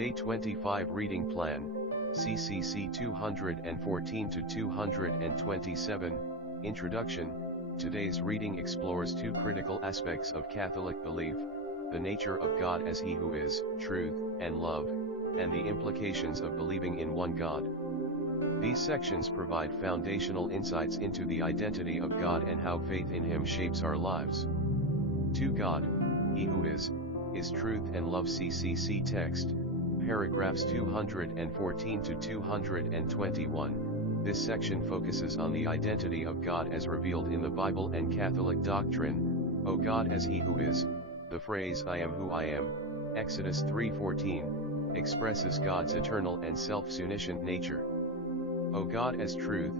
Day 25 Reading Plan, CCC 214-227, Introduction. Today's reading explores two critical aspects of Catholic belief: the nature of God as He who is, truth, and love, and the implications of believing in one God. These sections provide foundational insights into the identity of God and how faith in Him shapes our lives. To God, He who is truth and love. CCC text, paragraphs 214 to 221. This section focuses on the identity of God as revealed in the Bible and Catholic doctrine. O God as He who is. The phrase "I am who I am," Exodus 3:14, expresses God's eternal and self-sufficient nature. O God as truth.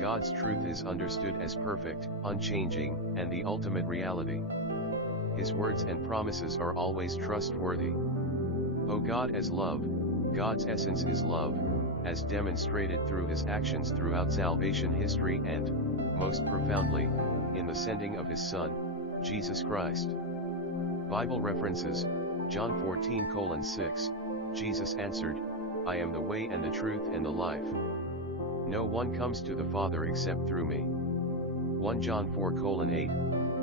God's truth is understood as perfect, unchanging, and the ultimate reality. His words and promises are always trustworthy. O God as love. God's essence is love, as demonstrated through His actions throughout salvation history and, most profoundly, in the sending of His Son, Jesus Christ. Bible references: John 14:6, Jesus answered, "I am the way and the truth and the life. No one comes to the Father except through me." 1 John 4:8,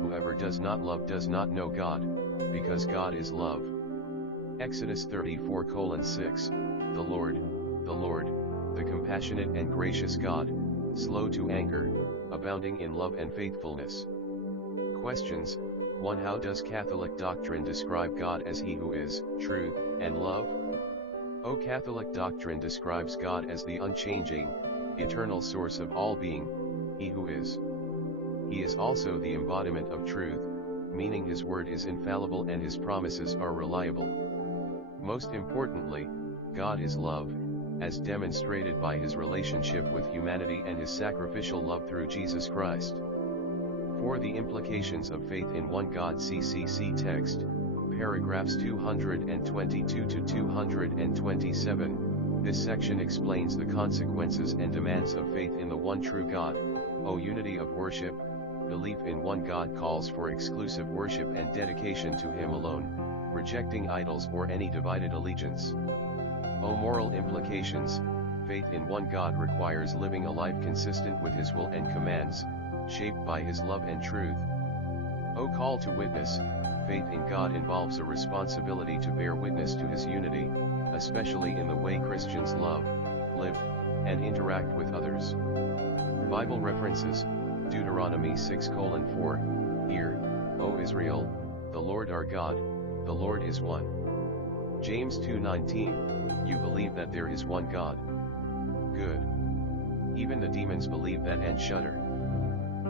"Whoever does not love does not know God, because God is love." Exodus 34:6, "The Lord, the compassionate and gracious God, slow to anger, abounding in love and faithfulness." Questions: 1. How does Catholic doctrine describe God as He who is, truth, and love? Catholic doctrine describes God as the unchanging, eternal source of all being, He who is. He is also the embodiment of truth, meaning His word is infallible and His promises are reliable. Most importantly, God is love, as demonstrated by His relationship with humanity and His sacrificial love through Jesus Christ. For the implications of faith in one God. CCC text, paragraphs 222 to 227. This section explains the consequences and demands of faith in the one true God. Unity of worship. Belief in one God calls for exclusive worship and dedication to Him alone, rejecting idols or any divided allegiance. Moral implications. Faith in one God requires living a life consistent with His will and commands, shaped by His love and truth. Call to witness. Faith in God involves a responsibility to bear witness to His unity, especially in the way Christians love, live, and interact with others. Bible references: Deuteronomy 6:4, "Hear, O Israel, the Lord our God, the Lord is one." James 2:19, "You believe that there is one God. Good. Even the demons believe that and shudder."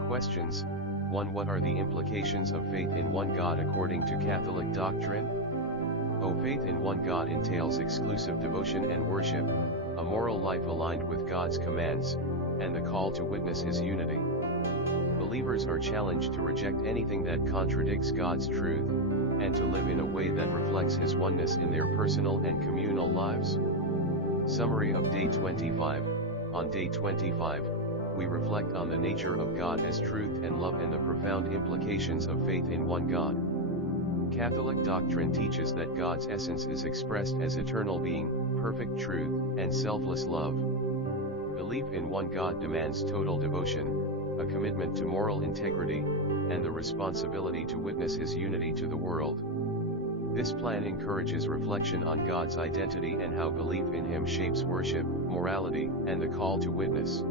Questions: 1. What are the implications of faith in one God according to Catholic doctrine? Faith in one God entails exclusive devotion and worship, a moral life aligned with God's commands, and the call to witness His unity. Believers are challenged to reject anything that contradicts God's truth, and to live in a way that reflects His oneness in their personal and communal lives. Summary of Day 25. On Day 25, we reflect on the nature of God as truth and love and the profound implications of faith in one God. Catholic doctrine teaches that God's essence is expressed as eternal being, perfect truth, and selfless love. Belief in one God demands total devotion, a commitment to moral integrity, and the responsibility to witness His unity to the world. This plan encourages reflection on God's identity and how belief in Him shapes worship, morality, and the call to witness.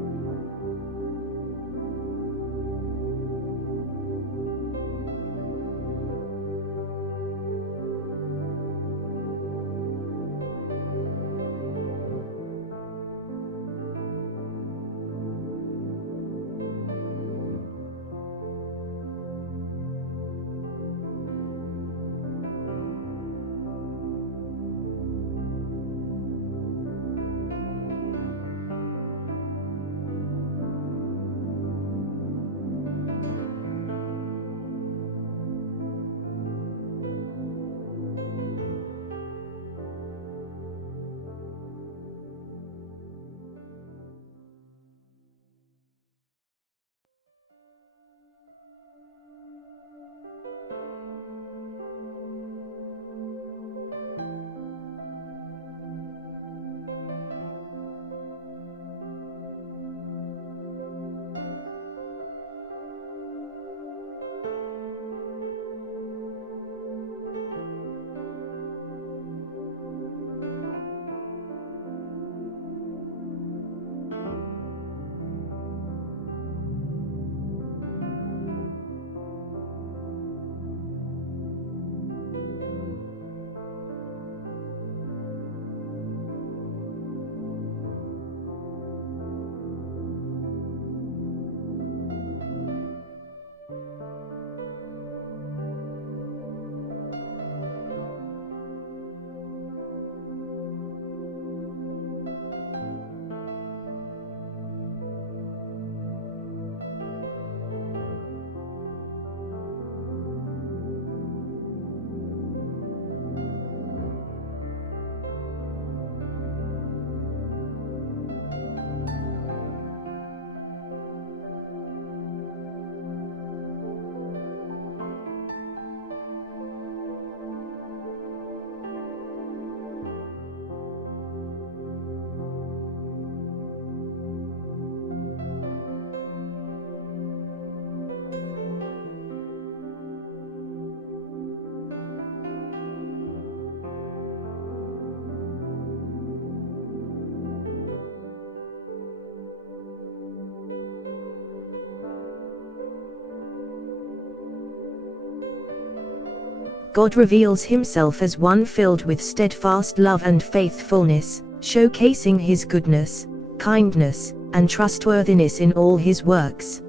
God reveals himself as one filled with steadfast love and faithfulness, showcasing his goodness, kindness, and trustworthiness in all his works.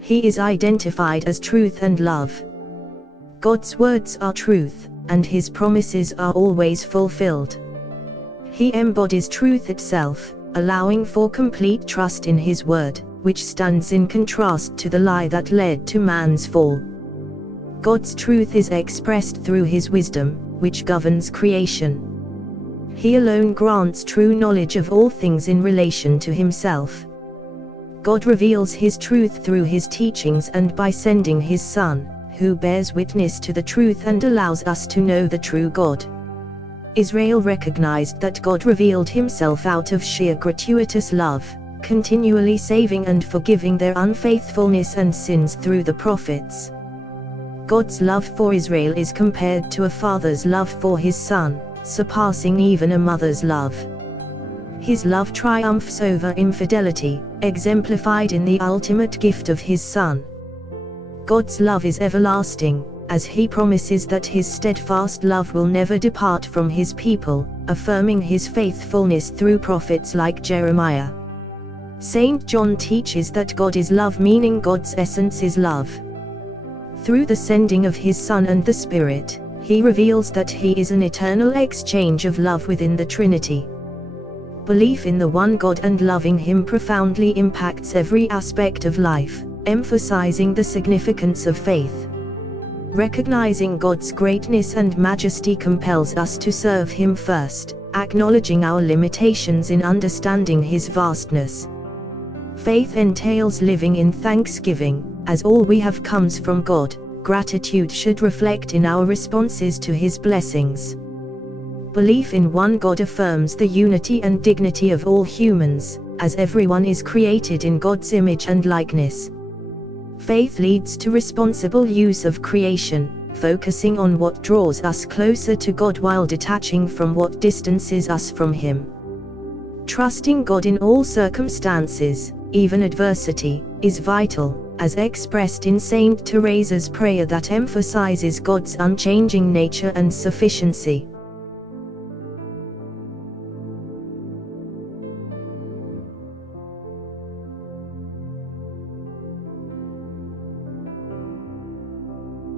He is identified as truth and love. God's words are truth, and his promises are always fulfilled. He embodies truth itself, allowing for complete trust in his word, which stands in contrast to the lie that led to man's fall. God's truth is expressed through his wisdom, which governs creation. He alone grants true knowledge of all things in relation to himself. God reveals his truth through his teachings and by sending his Son, who bears witness to the truth and allows us to know the true God. Israel recognized that God revealed himself out of sheer gratuitous love, continually saving and forgiving their unfaithfulness and sins through the prophets. God's love for Israel is compared to a father's love for his son, surpassing even a mother's love. His love triumphs over infidelity, exemplified in the ultimate gift of his Son. God's love is everlasting, as he promises that his steadfast love will never depart from his people, affirming his faithfulness through prophets like Jeremiah. Saint John teaches that God is love, meaning God's essence is love. Through the sending of his Son and the Spirit, he reveals that he is an eternal exchange of love within the Trinity. Belief in the one God and loving him profoundly impacts every aspect of life, emphasizing the significance of faith. Recognizing God's greatness and majesty compels us to serve him first, acknowledging our limitations in understanding his vastness. Faith entails living in thanksgiving, as all we have comes from God. Gratitude should reflect in our responses to his blessings. Belief in one God affirms the unity and dignity of all humans, as everyone is created in God's image and likeness. Faith leads to responsible use of creation, focusing on what draws us closer to God while detaching from what distances us from him. Trusting God in all circumstances, even adversity, is vital, as expressed in Saint Teresa's prayer that emphasizes God's unchanging nature and sufficiency.